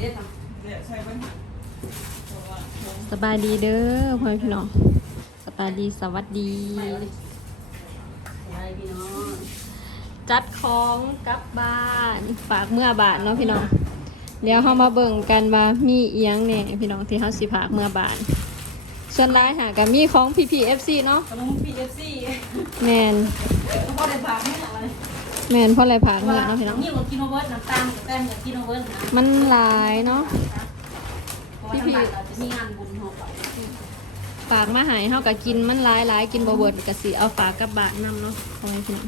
ได้ทเนี่ยใช่ไหมเพราะว่าผมสบายดีเด้อพ่อแม่พี่น้องสบายดีสวัสดีำไม่เอาเลยสบายพี่น้องจัดของกลับบ้านฝากเมื่อบาทเนาะพี่น้องเดี๋ยวเขามาเบิ่งกันว่ามีเอียงเนี่ยพี่น้องที่เขาสิฝากเมื่อบาทส่วนรายหากับมีของ PPFC เนาะขนมพีเอฟซีแมนพ่อได้พาไม่เอาเลย แมนเพราะอะไรฝากเมื่อเนาะพี่น้องนี่กับกินโอเวอร์น้ำตาลกับแป้งกับกินโอเวอร์นะมันหลายเนาะเพราะว่าทางบ้านเราจะมีงานบุญหัวเขาฝากมาใหายเฮากับกินมันหลายหลายกินบ่เบิดก็สิเอาฝากกลับบ้านนํเนาะพ่อแม่พี่น้อง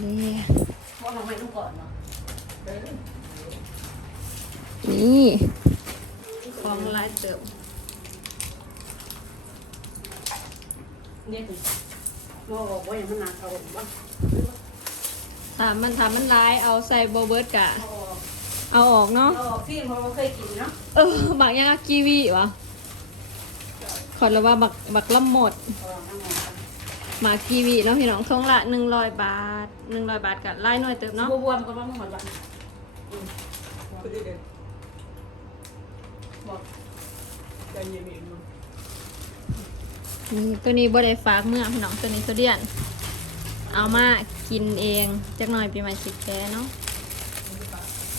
เด้เพราะเราไม่ต้องก่อนเนาะนี่ของหลายเติบเนี่ยคือโอ้บอกว่าอย่างมันหนักเอาบ้าง ถามมันถามมันร้ายเอาใส่โบเบิร์ตกะ เอาออกเอาออกเนาะ เอาออกที่เพราะเราเคยกินเนาะเออบางอย่างกีวีวะขอเลยว่าบักบักละหมด เอาออกน้ำมันกันหมากีวีเนาะพี่น้องทงละหนึ่งร้อยบาทหนึ่งร้อยบาทกับไล่หน่อยเติมเนาะ บวมๆก็บ้างหมดบ้างพอดีเลยบอกใจเย็นๆมั้งนี่ตัวนี้บ่ได้ฝากเมื่อพี่น้องตัวนี้ตัวเดียน เอามา กินเองจักหน่อยปีใหม่สิแกะเนาะ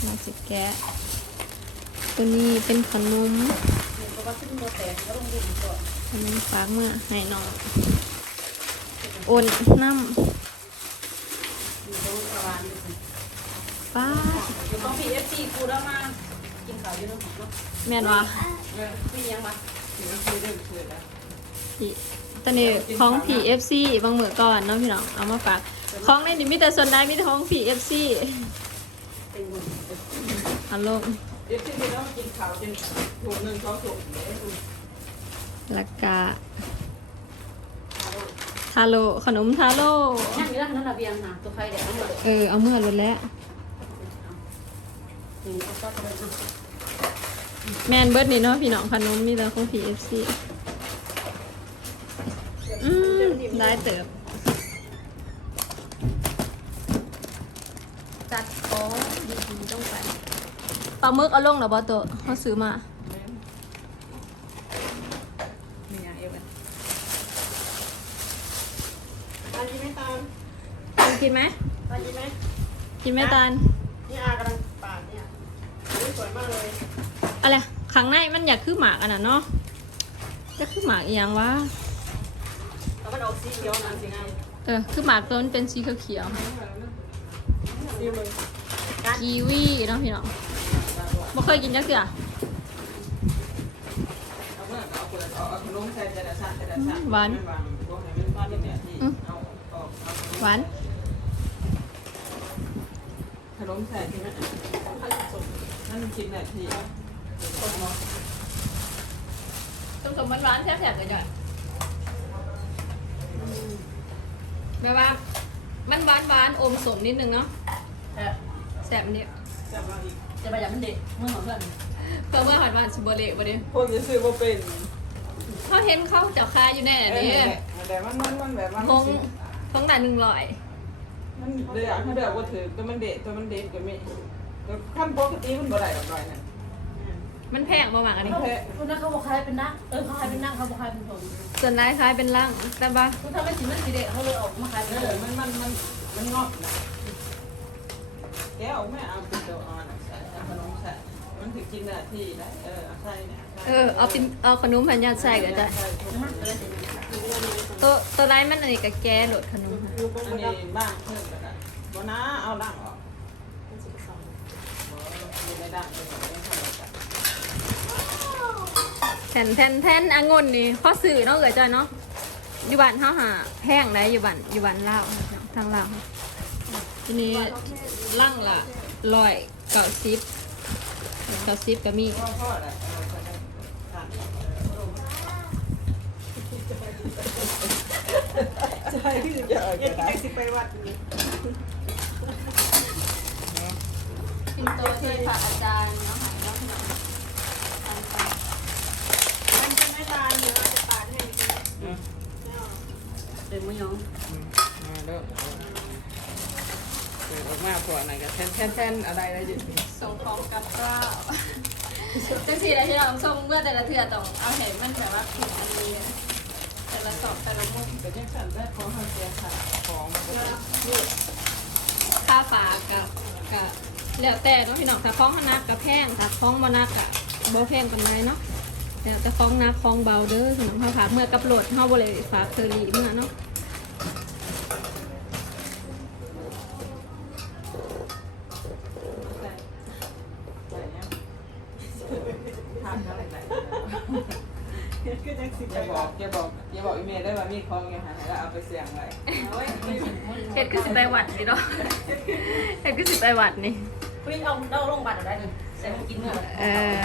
มาสิแกะตัวนี้เป็นขนมขนมแตกแล้วลงดินก่อนขนมฝากเมื่อให้น้องโอนน้ำป้าเดี๋ยวต้องพีเอฟซีกูแล้วมากินข้าวอยู่เนาะเนาะแม่นวะพี่ยังปะพี่ตอนนี้ของ PFC บางเมื่อก่อนเนาะพี่น้องเอามาฝาก ของในนี้มีแต่ส่วนได้มีแต่ของ PFC เป็นบุญอารมณ์เดี๋ยวที่นี่ต้องกินข้าวกินถุงหนึ่งสองถุงเดี๋ยวดูลักกาทาโลขนมทาโลนั่งอยู่แล้วนั่นระเบียงหาตัวใครเด็กทั้งหมดเออเอาเมื่อรถแล้วนี่เอาก็เลยนะแมนเบิร์ดนี่เนาะพี่น้องขนมมีแต่ของ PFC อืมได้เติบจัดของดีๆต้องไปป ลาหมึกเอาลงเหรอบอตัวเขาซื้อมามีอย่างเอวกันตาจีไม่ตาลคุณกินไหมตาจีไหมกินไหมตาลนี่อากำลังปาดเนี่ยนี่สวยมากเลยอะไรข้างในมันอยากคือหมากอันน่ะเนาะจะคือหมากอีหยังวะแล้วมันออกสีเขียวนะสีไงเออคือหมากตัวมันเป็นสีเขียวดีเลยๆกีวีเนาะพี่น้อง บ่เคยกินจักเสือเอาเมื่อเอาคนละเอาเอาขนมใส่แต่ละชาติแต่ละชาติหวานวางพวกให้มันพอดีเนี่ยที่เอาออกเอาหวานขนมใส่ที่นั่นนั่นกินแบบที่ต้มสมมันหวานแซ่บๆเลยจ้ะแบบว่ามันหวานหวานๆอมสมนิดนึงเนาะแต่แซ่บนิดจะมาอีก จะไปอย่างมันเด็กเมื่อของเพื่อนเพิ่มเมื่อหอดหวานสิบ่เละบ่เด้คนจะซื้อว่าเป็นเขาเห็นเขาเจ้าคายอยู่แน่เอเด้อแต่มันมันมันแบบว่าทงทงหนาหนึ่งร้อยมันเดือดถ้าเดือดว่าถือตัวมันเด็ดตัวมันเด็ดก็ไม่ขั้นปกติมันบ่ได้แบบไรนะมันแพงประมาณอันนี้เขาคุณนักเขาบอกใครเป็นนักเออเขาใครเป็นนักเขาบอกใครเป็นผมส่วนนายคล้ายเป็นร่างแต่ว่าคุณถ้าไม่สิมันสีเด็กเขาเลยออกมาขายเอเลอยมันมันมันมันงอกนะแกเอาไม่เอาเป็นตัวอ่อนใส่ขนมใส่ มันถึงกินได้ที่ได้เออใส่เนี่ยเออเอาเป็นเอาขนมพันยาใส่ก็ได้นะเออตัวตัวร้ายมันอันนี้กับแกโหลดขนมค่ะอันนี้บ้างเพิ่มก็ได้บ่นะเอาดังออกอยู่ในดังเลยไม่ทำอะไรกันแทนแทนแทนองุ่นนี่ข้อสื่อเนาะเอ๋ยจ้อยเนาะอยู่บ้านเฮาหาแพงได้อยู่บ้านอยู่บ้านลาวทางลาวทีนี้ล่างละร้อยเก้าสิบ เก้าสิบก็มีพ่อพ่อแหละเอาไปได้ทานใช่ที่จะเอาจะได้สิไปวัดนี่ปินโตที่พระอาจารย์เนาะค่ะเนาะพี่น้องมันจะไม่ทานเนื้อจะปาดให้ดีเด็กไม่ยอมมาเด้อ เปิดออกมาพวกไหนก็แทนแทนแทนอะไรแล้วอยู่ส่งของกับข้าจังสี่นาทีเราส่งเมื่อแต่ละเทือต้องเอาเห็นมันแบบว่าผิดอันนี้แต่ละสอบแต่ละมุมแต่ยังสั่นได้ของทางเสียค่ะของนก็จะค่าฝากกับกับแล้วแต่เนาะพี่น้องถ้าคล้องนักกับแพงถ้าคล้องบ่นักกับบ่แพงปานใดเนาะแต่คล้องนักคล้องเบาเด้อพี่น้องเขาฝากเมื่อกับโหลดเฮาบ่เลยฝากเคอรี่เมื่อเนาะ สิไปวัดนี่พี่เอาเด้าลงบัตรอะไรนี่ใส่มากินเมื่อเออ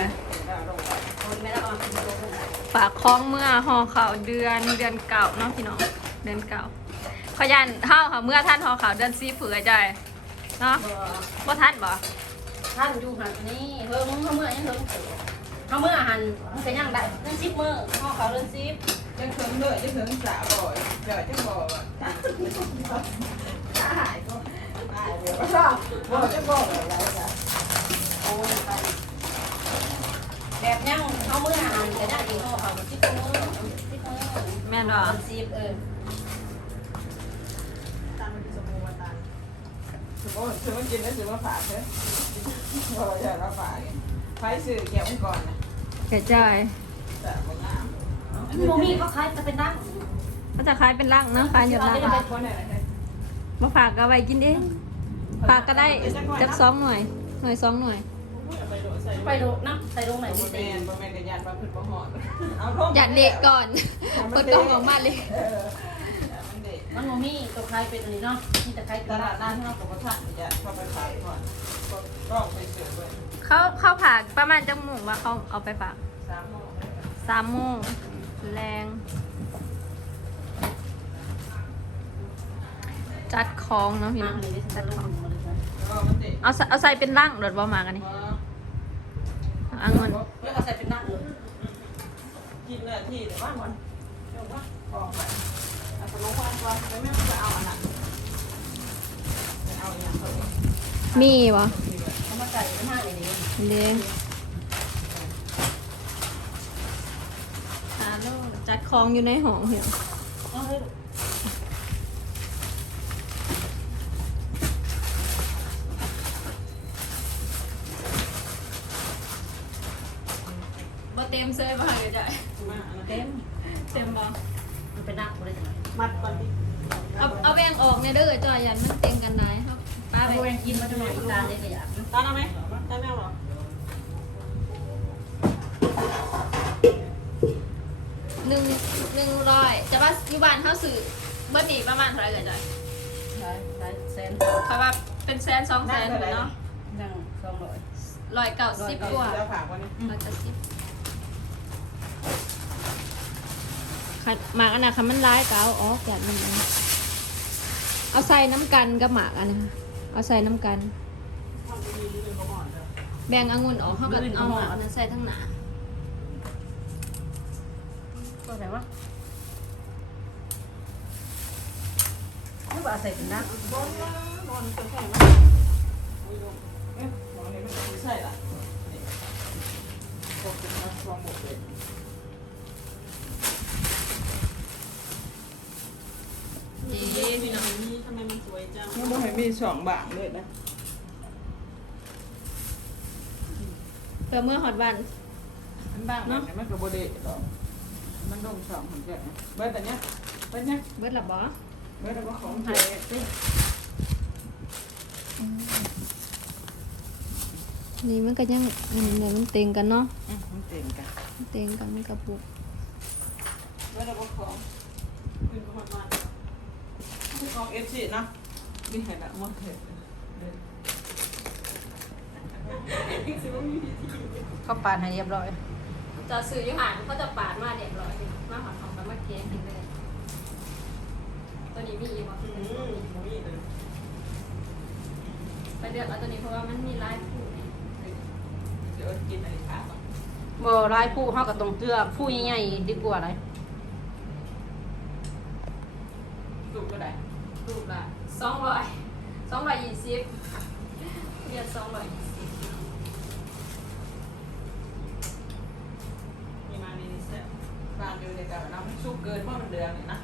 คนไม่ได้เอามาเป็นโลกฝากคล้องเมื่อห่อข่าวเดือนเดือนเก่าเนาะพี่น้องเดือนเก่าขอยันเท่าค่ะเมื่อท่านห่อข่าวเดือนซีเผื่อใจเนาะบ่ท่านบ่ท่านอยู่หันนี่เฮิงเขาเมื่อยังเฮิงเขาเมื่อหันเป็นยังได้เรื่องซิปมือเขาเขาเรื่องซิปยังเถิงเด้อยังเถิงสาบ่อยเดี๋ยวจะบอกว่าหายก็หาย เดี๋ยวก็ชอบบอกจะบอกอะไรกันโอ้ยไปแบบยังเขาเมื่อหันแต่ได้ดีเขาเขาซิปมือซิปมือแม่นบ่ซิปเออถือว่าถือว่ากินแล้วถือว่าฝากเถอะบอกอย่าเราฝากไฟสื่อเกี่ยวก่อนนะแก่ใจแต่บางงามโมมี่เขาคล้ายจะเป็นดั้งก็จะคล้ายเป็นร่างเนาะคล้ายอยู่ร่างฝากคนไหนนะมาฝากก็ไว้กินเอง ฝากก็ได้จักสองหน่วยหน่วยสองหน่วยไปโดดใส่ไปดูนะใส่ลงไหนบ่ดีแม่นบ่แม่นกันยันว่าขึ้นบ่หอดเอาลงอย่าเด็กก่อนเปิดกล้องออกมาเลยเออมันเด็กมันโมมี่ตัวคล้ายเป็นอันนี้เนาะนี่แต่คล้ายตตลาลาดดนันัดดที่เราปกติจะเข้าไปขายก่อนก็ไปเสือด้วยเขาเขาผากประมาณจังหมู่ว่าเขาเอาไปฝากสามโมงสามโมงแรงจัดของเนาะพี่มาน้องเลยได้จัดของมา เลยแล้วก็มันเด็กเอาใส่เอาใส่เป็นร่างเดือดบ่มากันนี่เอาเงินแล้วก็ใส่เป็นดั้งเลยกินเนื้อที่แต่ว่ามันเดี๋ยวว่าบอกไปเอาขนมหวานก่อนไปแม่จะเอาอันนั้นเอาอย่างเถอะมีวะเขามาใส่ไม่ห้าเลยดิเด้งฮัลโหลจัดของอยู่ในห้องเหี่ยว เอาให้บ่เต็มเซยบ่เลยจ้ะมาอันนั้นเต็มเต็มบ่มันเป็นดั้งเลยจังมัดก่อนดิเอาเอาแบ่งออกเนี่ยเด้อจอยยันมันเต็งกันได้ครับป้าเอาไปไปกินมาจะหน่อยอีกการเลยก็อยากตอนเอาไหมใช่แม่หรอหนึ่งหนึ่งร้อยจะว่าอยู่บ้านเฮาซื้อเบิดนี่ประมาณเท่าไหร่เอ่ยจอยใช่ใช่เซนเขาว่าเป็นแสนสองแสนเนาะดั้งสองร้อยร้อยเก้าสิบกว่าแล้วฝากวันนี้ร้อยเก้าสิบขัด หมากอันน่ะคันมันร้ายก็เอาออกจากมันนะเอาใส่น้ำกันกับหมากอันนี้ค่ะเอาใส่น้ำกันทำดีๆเอ่อนเลยแบ่งองุ่นออกเขาก็เอาหมากอันนั้นใส่ทั้งหนาก็แต่ว่าไม่ว่าใส่เป็นดั้งนะบอลเป็นแข่งไหมไม่รู้เอ๊ะบอลนี้มันไม่ใช่ละนี่พวกเป็นนักฟองหมดเลย ดีพี่น้อง นี่ทำไมมันสวยจังมันไม่มี สองบางเลยนะเพื่อเมื่อฮอดวันมันบางเนาะมันก็บเดหรอกมันลงสองเหมือนกันเบิร์ดแต่เนี้ยเบิร์ดเนี้ยเบิดละบ่เบิร์ดแล้วก็ของไทไทยยสินี่มันก็ยังอืมเนี่ยมันเต็งกันเนาะอืมมันเต็มกันมันเต็งกันมันกระปุกเบิร์ดแล้วก็ของขึ้นก็มามาคือของเอฟซีนะ มีเห็นอะหมดเห็นเขาปาดให้เรียบร้อย จะซื้ออยู่ห่างเขาจะปาดมาเรียบร้อยนี่มาหอดของกันมาเกงกินเลยตัวนี้มีอยู่บ่อืมมีเลยไปเลือกเอาตัวนี้เพราะว่ามันมีลายผูกนี่เดี๋ยวกินอะไรขาก่อนบ่ลายผู้เฮาก็ต้องเตือผู้ใหญ่ๆดีกว่าอะไร สูบก็ได้รูปละสองร้อยสสองร้อยยี่สิบเรียนสองร้อยยี่สิบมีมานี่เสียบางอยู่ในการน้ำซุปเกินเพราะมันเดือนนี่นะ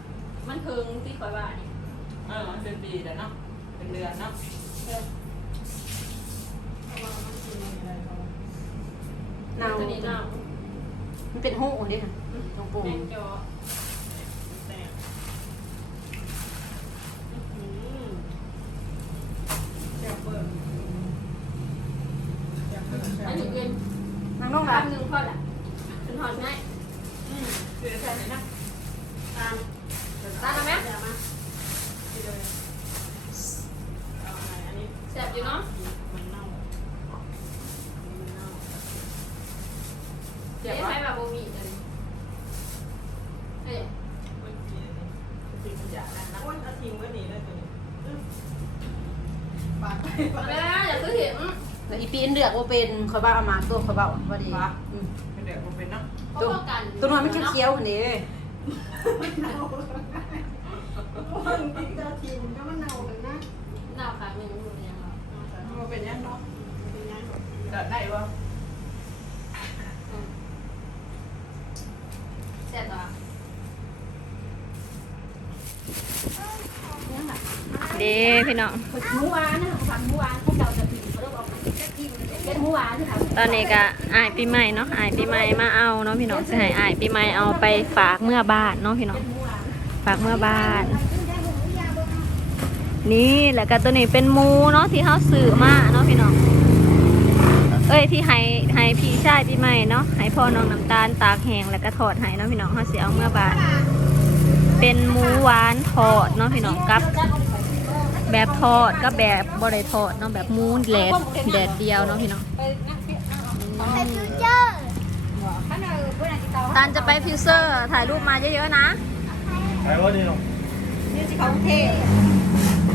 มันถึงที่คอยว่านี่เออมันเป็นปีแต่เนาะเป็นเดือนเนาะเน่าตัวนี้เน่ามันเป็นหูดิค่ะตรงปูแมงจอ แต่ อืม แจ่วเปิดแจ่วเปิดแจ่ อั วน นี้เย็น นางน้อง ค รัำหนึ่งพอละเป็นหอดง่าย อืมคือแค่ไหนนะ ตามตามไหม ที่เลยเอาไหนอันนี้ แซ่บ อยู่เนาะมันเน่ามันเน่าเดี๋ยวให้แบบโบมีกันเฮ้ยมันกินอันนี้คือขยะนะนะอ้วนเอาทิ้งไว้นี่เลยตัวนี้อึ๊บปาดไปปาดเอาไปไปแล้วอย่าซื้อเห็นแล้วอีปีนเลือกว่าเป็นคอยบ้าเอามาตัวคอยบ้าว่าดีอืมเป็นเด็กมันเป็นเนาะเพราะว่ากันตัวนั้นมันเคี้ยวๆคนนี้มันกินจะทิ้งก็มันเน่าเลยนะหน้าขาหนึ่งอยู่ เนี่ยครับมันเป็นยังเนาะเป็นยังเดินได้ปะแซ่บต่อเด้พี่น้องหมูหวานนะผัดหมูหวานพวกเราจะถึงเขาเรียกว่าเป็นหมูหวานที่เขาตอนนี้ก็อายปีใหม่เนาะอายปีใหม่มาเอาเนาะพี่น้องสิให้อายปีใหม่เอาไปฝากเมื่อบ้านเนาะพี่น้องฝากเมื่อบ้าน นี่แล้วก็ตัวนี้เป็นหมูเนาะที่เขาซื้อมาเนาะพี่น้อง เอ้ยที่ให้ให้พี่ชายปีใหม่เนาะให้พ่อน้องน้ำตาลตากแห้งแล้วก็ทอดให้เนาะพี่น้องเขาสิเอาเมื่อบ้านเป็นหมูหวานทอดเนาะพี่น้องกับ แบบทอดก็แบบบริทอดเนาะแบบหมูแหลดแดดเดียวเนาะพี่น้องตานจะไปฟิวเซอร์ถ่ายรูปมาเยอะๆนะไปว่าดีลงนี่ที่เขาเท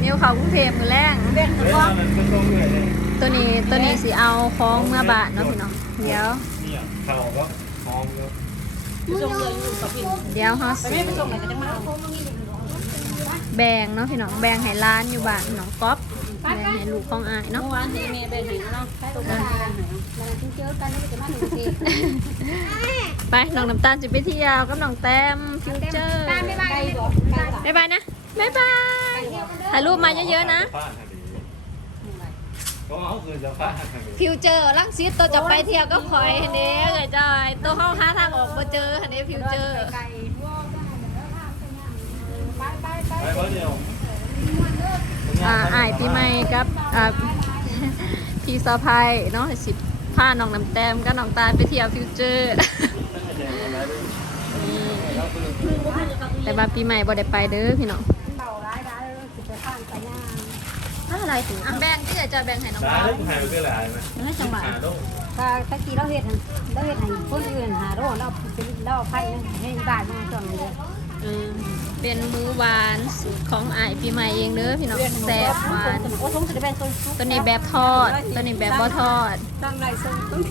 นิวเขากรุงเทพมือแรงเป็นเล่นมันเป็นตัวเอื่อยเลยตัวนี้ตัวนี้สิเอาคล้องเมื่อบาทเนาะพี่น้องเดี๋ยวเนี่ยเข่าก็หอมก็ส่งเลยอยู่กับพี่เดี๋ยวเขาไปสิไม่ไปส่งไหนจะมาเอาแบ่งเนาะพี่น้องแบ่งให้ร้านอยู่บ้านพี่น้องก๊อฟแบ่งให้ลูกของอายหมูเนาะหวานที่เมย์เป็นหินเนาะตรงนั้นเจอกันนี่จะมาหนึ่งทีไปน้องน้ำตาลจะไปเที่ยวกับน้องแต้มฟิวเจอร์ไกลบอกไกลบ๊ายบายนะบ๊ายบาย ถ่ายรูปมาเยอะๆนะฟาดทางดีก็เอาคืนจะฟาดทางดีฟิวเจอร์ลังซิตตัวจะไปเที่ยวก็คอยเห็นเด้เอ้ยจอยตัวเข้าหาทางออกมาเจอเห็นเด้ฟิวเจอร์ ไกลไปว่าเดียวอ่าอายปีใหม่กับอ่าพี่สะพายเนาะสิพาน้องน้ำแต้มกับน้องตาลไปเที่ยวฟิวเจอร์ แต่ว่าปีใหม่บ่ได้ไปเด้อพี่น้อง เบาร้ายร้าย เลยสิไปข้างไปย่างถ้าอะไรถึงอะแบ่งที่จะแบ่งให้น้องร้าบ้านเล่นหายไปหลายไหมนั่นจังหวะหาต้องก็ตะกี้เราเห็ดเราเห็ดให้คนอื่นหาโรคเราเราไพ่ให้ได้มาส่วนนี้อืมเป็นหมูหวานสูตรของอายปีใหม่เองเด้อพี่น้องแซ่บหวานโอ้สงสัยเป็นคนซุปตัวนี้แบบทอดตัวนี้แบบบ่ทอดสั่งไรส่งต้อง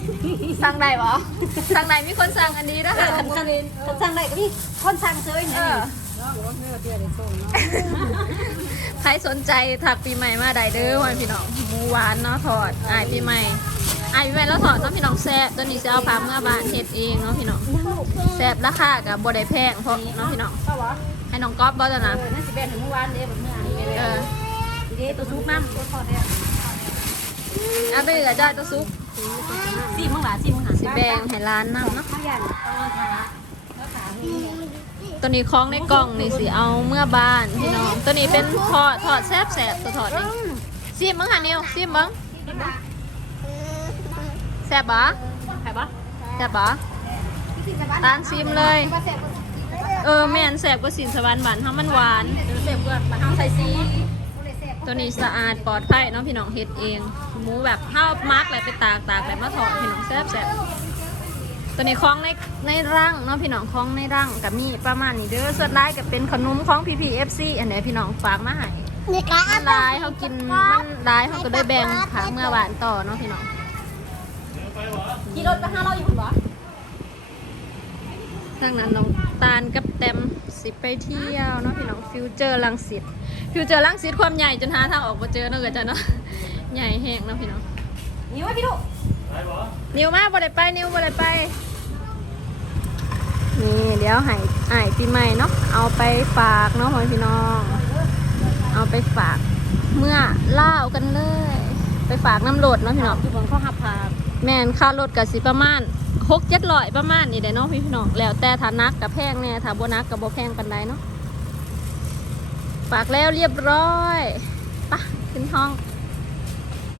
สั่งได้บ่สั่งได้มีคนสั่งอันนี้นะคะคันสั่งคันสั่งไรก็มีคนสั่งซื้ออย่างเอนี้อ น้องว่าเพื่อเพื่อได้ส่งเนาะใครสนใจถักปีใหม่มาได้เด้อวันพี่น้องหมูหวานเนาะทอดอายปีใหม่อายปีใหม่แล้วทอดเนาะพี่น้องแซ่บตัวนี้จะเอาพาเมื่อบานเฮ็ดเองเนาะพี่น้องแซ่บราคากับบ่ได้แพงเพราะเนาะพี่น้องก็วะให้น้องก๊อฟบ่จ้ะเอนะอนั่นสิเป็นถึงเมื่อวานเด้แบบเมื่อวานเออเด้ตัวซุปน้ำตัวทอดเนี่ยเอาตัวนี้ก็จ้อยตัวซุปซีมึงหลาซีมึงหาสิแบ่งให้ร้านนํเนาะข้าวยัน ต้องทาแล้วขาให้ตัวนี้คล้องในกล่องนี่สิเอาเมื่อบ้านพี่น้อง ตัวนี้เป็นทอดทอดแซ่บแซ่บตัวทอดนี่ซิมมึงหานิวซิมมึงแซ่บบ่ใครปะแซ่บบ่ตานซิมเลย เออแม่นแสบกว่าสินสวรรค์บ้านเฮามันหวานเสียบเกินมาทำใส่ซีตัวนี้สะอาดปลอดภัยเนาะพี่น้องเฮ็ดเอง หมูแบบเฮามักแล้วไปตากตากแล้วมาทอดพี่น้องแซ่บแซ่บ ตัวนี้ของในในร่างเนาะพี่น้องของในร่างก็มีประมาณนี้เด้อส่วนหลายก็เป็นขนมของ PPFC อันไหนพี่น้องฝากมาให้มันหลายเฮากินมันหลายเฮาก็ได้แบ่งขายเมื่อวานต่อเนาะพี่น้องขี่รถไปห้าเราอยู่คุณบอทางนั้นน้องตาลกับแตมสิไปเที่ยวเนาะพี่น้องฟิวเจอร์ลังสิตฟิวเจอร์ลังซิดความใหญ่จนหาทางออกมาเจอเนาะเกิดจ้ะเนาะใหญ่แห้งเนาะพี่น้องนิ้วไว้พี่ลูกได้บ่ นิวมาบ่ได้ไปนิวบ่ได้ไป นี่เดี๋ยวให้อ้ายปีใหม่เนาะเอาไปฝากเนาะพ่อพี่น้อง เอาไปฝากเมื่อเล่าวกันเลย ไปฝากน้ำโหลดเนาะพี่น้องอยู่บนข้อหับพาแม่นค่ารถกับสิประมาณหกเจ็ดร้อยประมาณนี่แหละเนาะพี่พี่น้องแล้วแต่ฐานักกับแพงแน่ถ้าบ่นักกับบ่แพงกันไดเนาะฝากแล้วเรียบร้อยไปะขึ้นห้อง